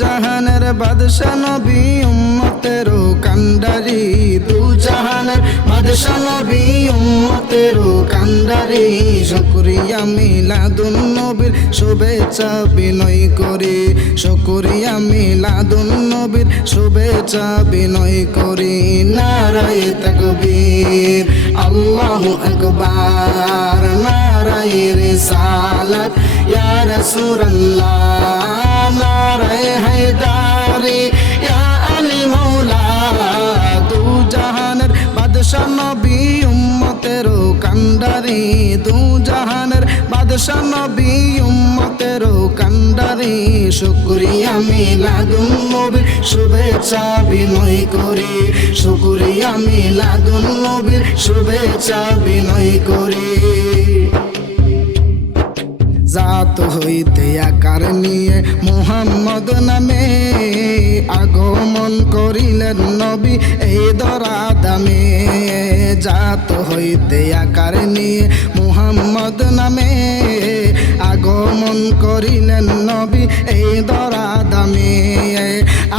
জাহানের বাদশা নবী উম্মতের কান্ডারি দু জাহানের বাদশা নবী উম্মতের কান্ডারি শুকরিয়া মিলাদুন নবীর শুভেচ্ছা বিনয় করি। শুকরিয়া মিলাদুন নবীর শুভেচ্ছা বিনয় করি। নারায় তকবীর, আল্লাহু আকবার। নারায় রিসালাত, ইয়া রাসূলুল্লাহ। কান্ডারি, দু জাহানের বাদশা নবী উম্মতের কান্ডারি। শুকরিয়া মিলাদুন নবীর শুভেচ্ছা বিনয় করি। শুকরিয়া মিলাদুন নবীর শুভেচ্ছা বিনয় করি। জাত হইতে আকার নিয়ে মোহাম্মদ নামে আগমন করিলেন নবী এই দরা দামে। জাত হইতে আকার নিয়ে মোহাম্মদ নামে আগমন করিলেন নবী এই দরা দামে।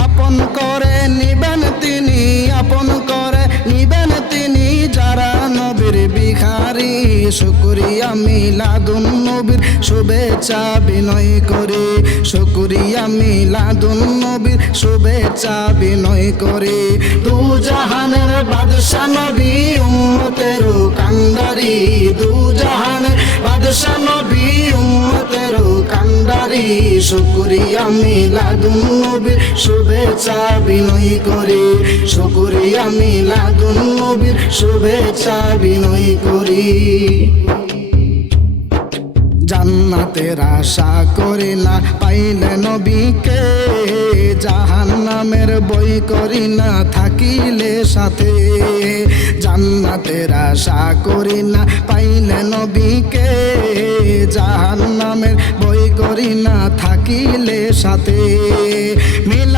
আপন করে নিবেন তিনি, আপন করে নিবেন তিনি যারা নবীর বিখারি শুকরিয়া মিলাদুন নবীর শুভেচ্ছা বিনয় করে। শুকরিয়া মিলাদুন নবীর শুভেচ্ছা বিনয় করে। দু জাহানের বাদশা নবী উম্মতের কান্দারি দু জাহানের বাদশা নবী উম্মতের কান্দারি শুকরিয়া মিলাদুন নবীর শুভেচ্ছা বিনয় করে। শুকরিয়া মিলাদুন নবীর শুভেচ্ছা বিনয় করি। জান্নাতের আশা করি না, পাইলে নবীকে জাহান নামের বই করি না, থাকিলে সাথে। জান্নাতের আশা করি না, পাইলে নবীকে জাহান নামের বই করি না, থাকিলে সাথে। আম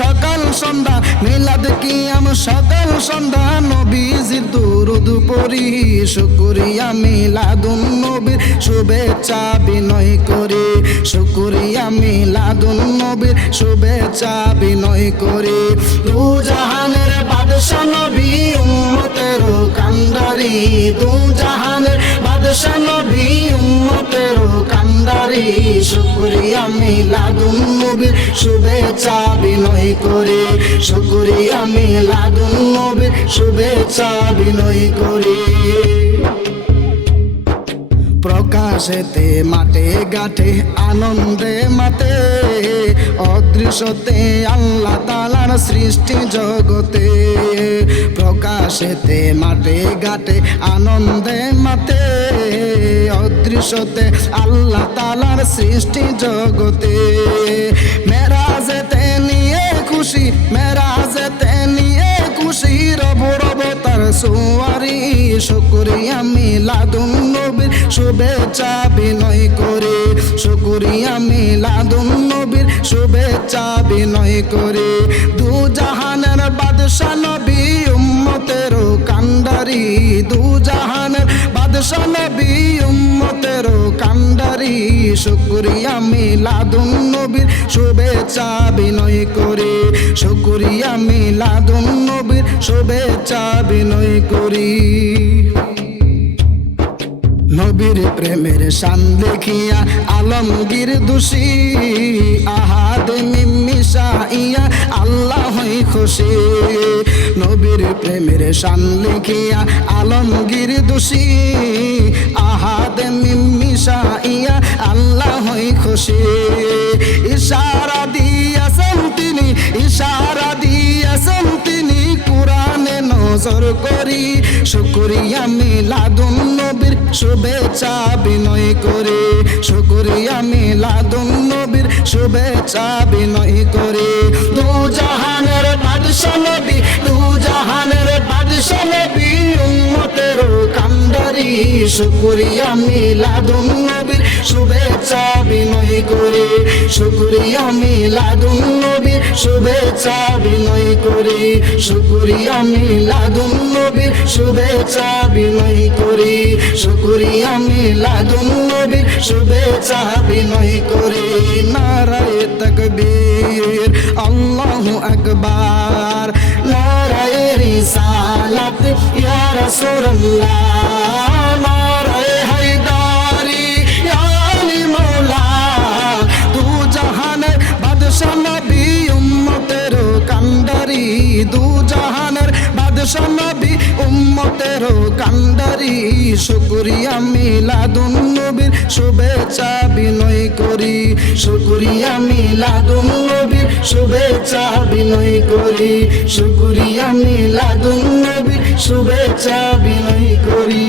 সকাল সন্ধ্যা, মিলাদ কি আম সকাল সন্ধ্যা, নবীজির দুরুদ পড়ি, শুকুরিয়া মিলাদুন নবীর, শুভেচ্ছা বিনয় করে, শুকুরিয়া মিলাদুন নবীর, শুভেচ্ছা বিনয় করে। দু জাহানের বাদশা নবী উম্মতের কান্দারি দু জাহানের বাদশা নবী মিলাদুন নবীর শুভেচ্ছা বিনয় করে। শুকুরিয়া মিলাদুন নবীর শুভেচ্ছা বিনয় করে। প্রকাশেতে মাঠে গাঠে আনন্দে মাতে অদৃশ্যতে আল্লাহ তালার সৃষ্টি জগতে। প্রকাশেতে মাঠে গাঠে আনন্দে মাতে অদৃশ্যতে আল্লাহ তালার সৃষ্টি জগতে। মেরাজেতে নিয়ে খুশি, মেরাজেতে নিয়ে খুশি, রব রব তার সুয়ারি। শুকুরিয়া মিলাদুন নবীর শুভেচ্ছা বিনয় করে। শুকুরিয়া মিলাদুন নবীর শুভেচ্ছা বিনয় করে। দু শুকুরিয়া মিলাদুন নবীর শুভেচ্ছা বিনয় করে। শুকুরিয়া মিলাদুন নবীর শুভেচ্ছা বিনয় করি। নবীর প্রেমের শান দেখিয়া আলমগীর দোষী। আহাদ মিমিশা ইয়া আল্লাহ হই খুশি। নবীর প্রেমের শান লিখিয়া আলমগীর দোষী। আহাদ মিমিশা ইয়া আল্লাহ হই খুশি। ইশারা দিয়াছেন তিনি ইশারা দিয়াছেন তিনি কোরআনে নজর করি। শুকরিয়া মিলাদুন নবীর শুভেচ্ছা বিনয় করে। শুকরিয়া মিলাদুন নবীর শুভেচ্ছা বিনয় করে। দু জাহানের বাদশা নবী শুকুরিয়া মিলাদুন নবীর শুভেচ্ছা বিনয় করে। শুকুরিয়া মিলাদুন নবীর শুভেচ্ছা বিনয় করে। শুকুরিয়া মিলাদুন নবীর শুভেচ্ছা বিনয় করে। শুকুরিয়া মিলাদুন নবীর শুভেচ্ছা বিনয় করে। নারায় তকবীর, আল্লাহু আকবার। নারায় রিসালাত, ইয়া রাসূলুল্লাহ। নবী উম্মতের কান্ডারি শুকুরিয়া মিলাদুন নবীর শুভেচ্ছা বিনয় করি। শুকুরিয়া মিলাদুন নবীর শুভেচ্ছা বিনয় করি। শুকুরিয়া মিলাদুন নবীর শুভেচ্ছা বিনয় করি।